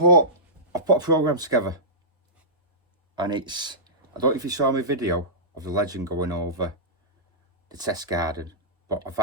put a program together, and it's, I don't know if you saw my video of the Legend going over the test garden, but I've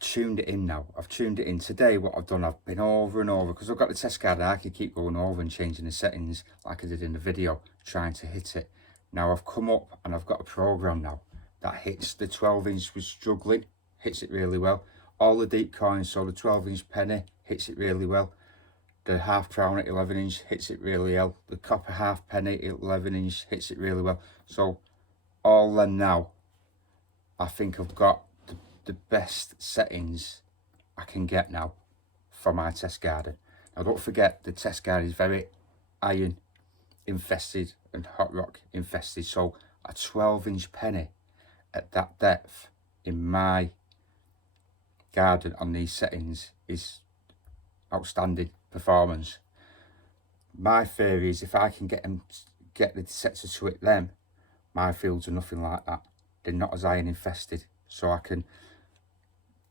tuned it in now. I've tuned it in today. What I've done, I've been over and over, because I've got the test garden. I can keep going over and changing the settings like I did in the video, trying to hit it. Now I've come up and I've got a program now that hits the 12-inch was struggling, hits it really well. All the deep coins, so the 12-inch penny hits it really well. The half crown at 11-inch hits it really well. The copper half penny at 11-inch hits it really well. So all then now, I think I've got the best settings I can get now for my test garden. Now don't forget, the test garden is very iron infested and hot rock infested, so a 12-inch penny at that depth in my garden on these settings is outstanding performance. My theory is if I can get the detector to hit them, my fields are nothing like that. They're not as iron infested, so I can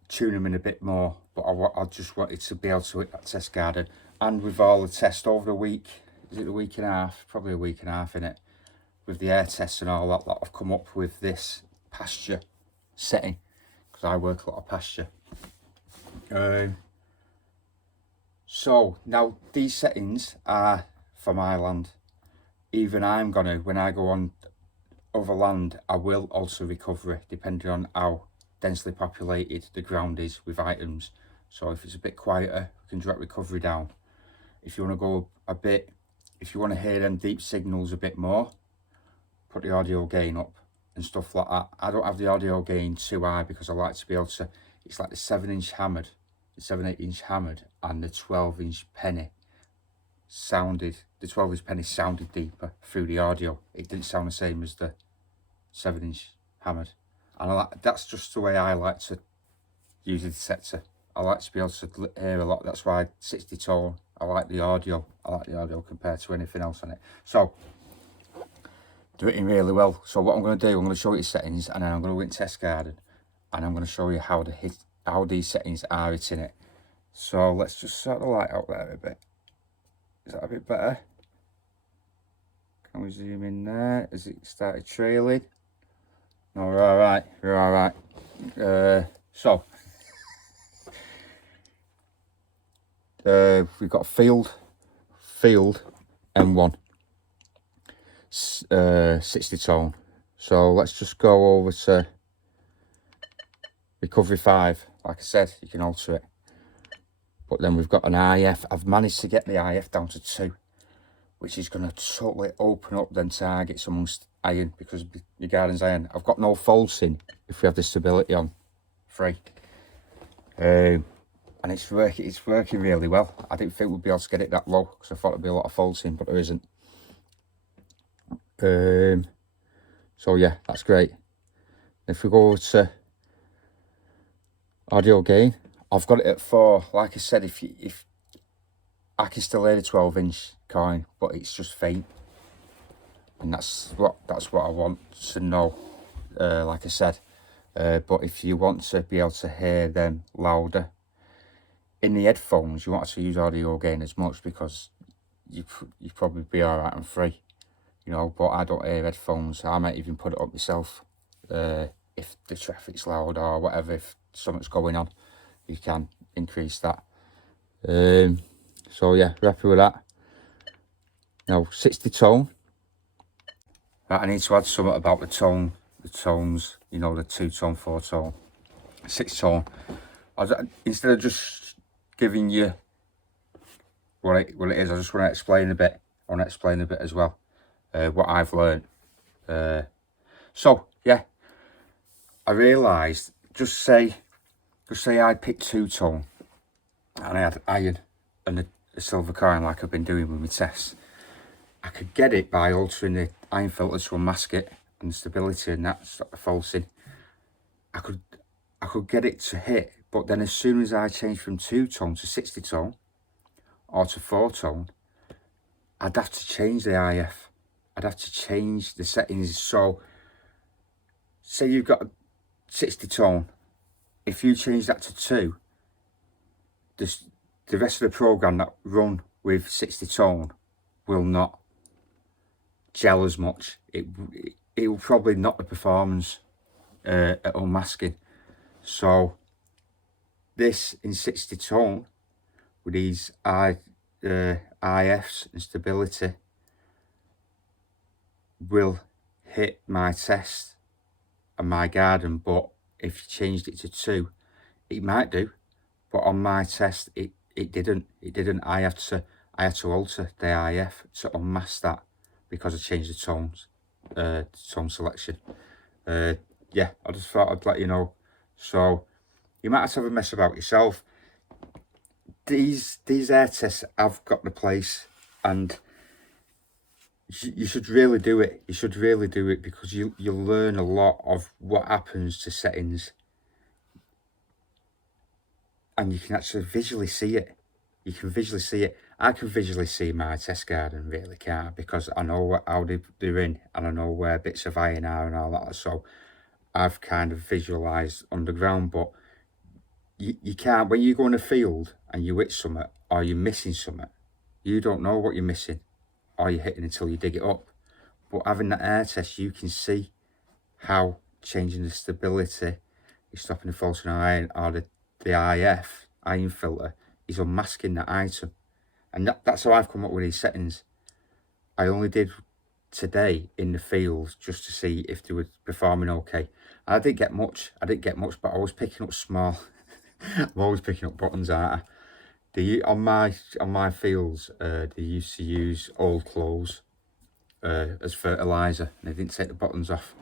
tune them in a bit more. But I just wanted to be able to hit that test garden, and with all the tests over a week, is it a week and a half? Probably a week and a half in it, with the air tests and all that, I've come up with this pasture setting, because I work a lot of pasture. So now these settings are for my land. Even I'm gonna, when I go on other land, I will alter recovery depending on how densely populated the ground is with items. So if it's a bit quieter, we can drop recovery down. If you want to go a bit, if you want to hear them deep signals a bit more, put the audio gain up and stuff like that. I don't have the audio gain too high because I like to be able to, it's like the 7-inch hammered, the 7/8-inch hammered, and the 12-inch penny sounded, the 12-inch penny sounded deeper through the audio. It didn't sound the same as the 7-inch hammered. And that's just the way I like to use the detector. I like to be able to hear a lot. That's why 60 tone, I like the audio. I like the audio compared to anything else on it. So, do it in really well. So what I'm going to do, I'm going to show you settings, and then I'm going to go in test garden, and I'm going to show you how these settings are hitting it. So let's just sort the light out there a bit. Is that a bit better? Can we zoom in there? Has it started trailing? No, we're all right. We're all right. So we've got field M1, 60 tone. So let's just go over to recovery 5. Like I said, you can alter it. But then we've got an IF. I've managed to get the IF down to 2, which is going to totally open up them targets amongst iron, because your garden's iron. I've got no faults in if we have the stability on 3. And it's working really well. I didn't think we'd be able to get it that low, because I thought there'd be a lot of faults in, but there isn't. So yeah, that's great. If we go over to audio gain, I've got it at 4. Like I said, if I can still hear the 12-inch coin, but it's just faint, and that's what I want to know. Like I said, but if you want to be able to hear them louder in the headphones, you want to use audio gain as much, because you probably be all right on 3, you know. But I don't hear headphones. I might even put it up myself if the traffic's loud or whatever. If something's going on, you can increase that. So yeah, we're happy with that. Now 60 tone. Right, I need to add something about the tones, you know, the 2 tone, 4 tone, 6 tone. Instead of just giving you what it is, I just want to explain a bit. I want to explain a bit as well what I've learned. So yeah, I realised, just say I picked 2 tone and I had iron and a silver coin like I've been doing with my tests. I could get it by altering the iron filter to unmask it and the stability and that, stop the falsing. I could get it to hit, but then as soon as I changed from 2 tone to 60 tone or to 4 tone, I'd have to change the IF. I'd have to change the settings. So say you've got a 60 tone, if you change that to 2, the rest of the program that run with 60 tone will not gel as much. It will probably knock the performance at unmasking. So this in 60 tone with these IFs and stability will hit my test and my garden, but if you changed it to 2, it might do, but on my test it didn't. I had to alter the IF to unmask that because I changed the tones, tone selection. Yeah, I just thought I'd let you know. So you might have to have a mess about yourself. These air tests have got the place, and you should really do it. You should really do it, because you'll learn a lot of what happens to settings, and you can actually visually see it. You can visually see it. I can visually see my test garden, really can't, because I know how they're in, and I know where bits of iron are and all that. So I've kind of visualised underground, but you can't, when you go in a field and you hit something or you're missing something, you don't know what you're missing or you're hitting until you dig it up. But having that air test, you can see how changing the stability is stopping the false iron, or the IF, iron filter, is unmasking that item. And that's how I've come up with these settings. I only did today in the field just to see if they were performing okay. I didn't get much, but I was picking up small. I'm always picking up buttons, aren't I? On my fields, they used to use old clothes as fertilizer, and they didn't take the buttons off.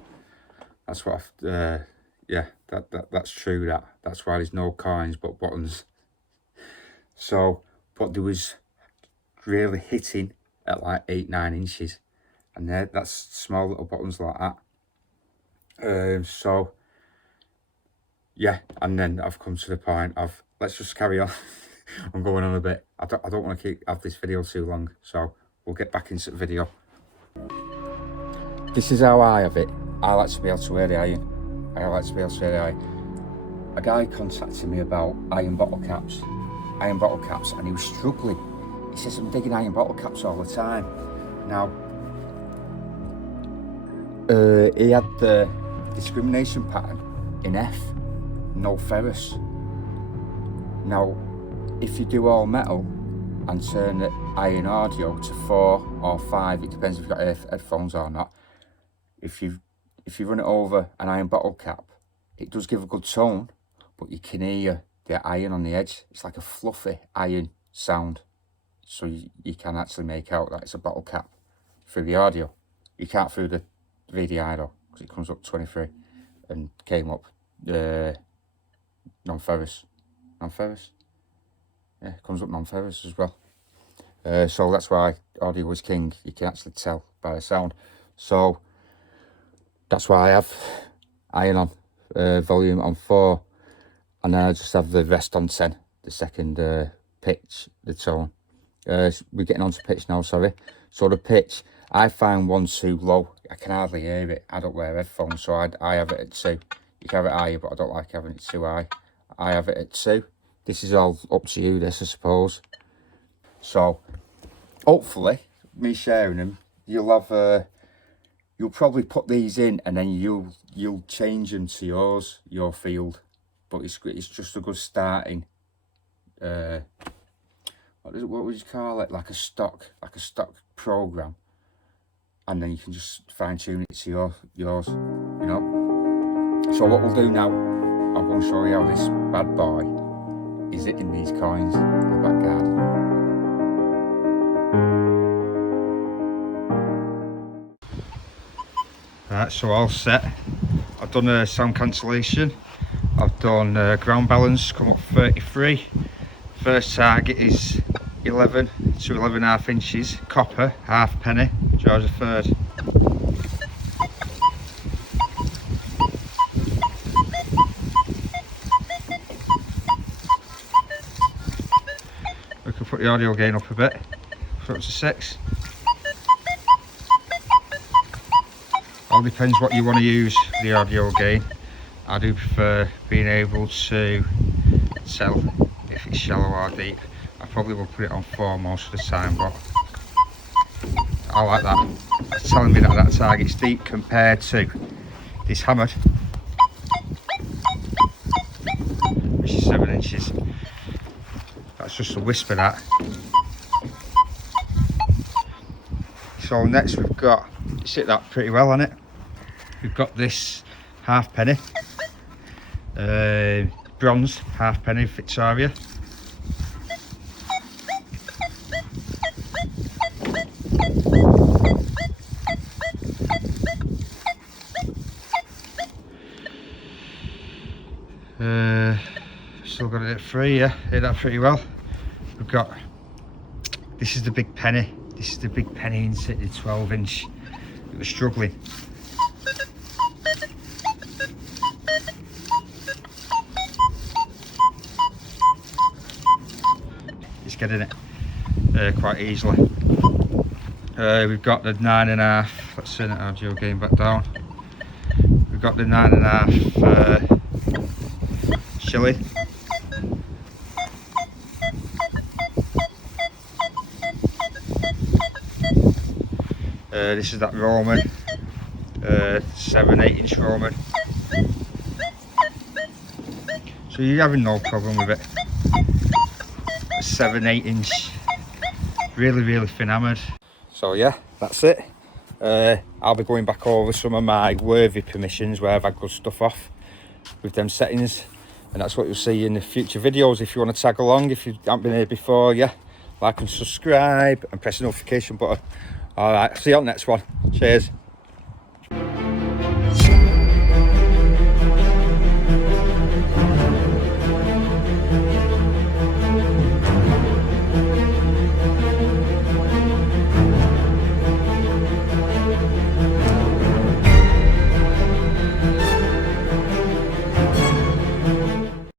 That's what yeah, that's true. That's why there's no coins but buttons. So, but there was really hitting at like 8-9 inches, and that's small little buttons like that. So yeah, and then I've come to the point of, let's just carry on. I'm going on a bit. I don't want to have this video too long, so we'll get back into the video. This is how I have it. I like to be able to wear the iron. A guy contacted me about iron bottle caps, and he was struggling. He says, I'm digging iron bottle caps all the time. Now, he had the discrimination pattern in F, no ferrous. Now, if you do all metal and turn the iron audio to 4 or 5, it depends if you've got headphones or not. If you run it over an iron bottle cap, it does give a good tone, but you can hear the iron on the edge. It's like a fluffy iron sound. So you can actually make out that it's a bottle cap through the audio. You can't through the VDI though, because it comes up 23 and came up non-ferrous. Non-ferrous? Yeah, it comes up non-ferrous as well. So that's why audio is king. You can actually tell by the sound. So that's why I have iron on, volume on 4, and then I just have the rest on 10, the second pitch, the tone. We're getting onto pitch now, sorry. So the pitch, I find 1 too low. I can hardly hear it. I don't wear headphones, so I have it at 2. You can have it higher, but I don't like having it too high. I have it at 2. This is all up to you, this, I suppose. So hopefully, me sharing them, you'll have you'll probably put these in, and then you'll change them to your field. But it's just a good starting. What would you call it? Like a stock program, and then you can just fine tune it to yours. You know. So what we'll do now, I'm going to show you how this bad boy is hitting these coins in the back garden. Right, so all set. I've done a sound cancellation. I've done ground balance, come up 33. First target is 11 to 11.5 inches, copper, halfpenny, George III. We can put the audio gain up a bit, put it up to 6. All depends what you want to use for the audio gain. I do prefer being able to tell if it's shallow or deep. probably will put it on 4 most of the time, but I like that. It's telling me that that target's deep compared to this hammered, which is 7 inches. That's just a whisper, that. So next we've got, it's hit that pretty well on it. We've got this halfpenny, bronze halfpenny Victoria. Still got it at 3, yeah, hit that pretty well. We've got, this is the big penny. This is the big penny in the 12 inch. It was struggling. It's getting it quite easily. We've got the 9.5. Let's send it our Joe game back down. We've got the 9.5 chili. This is that Roman, 7-8 inch Roman. So you're having no problem with it. 7-8 inch, really thin hammered. So yeah, that's it. I'll be going back over some of my worthy permissions where I've had good stuff off with them settings, and that's what you'll see in the future videos. If you want to tag along, if you haven't been here before, yeah, like and subscribe and press the notification button. All right, see you on the next one. Cheers.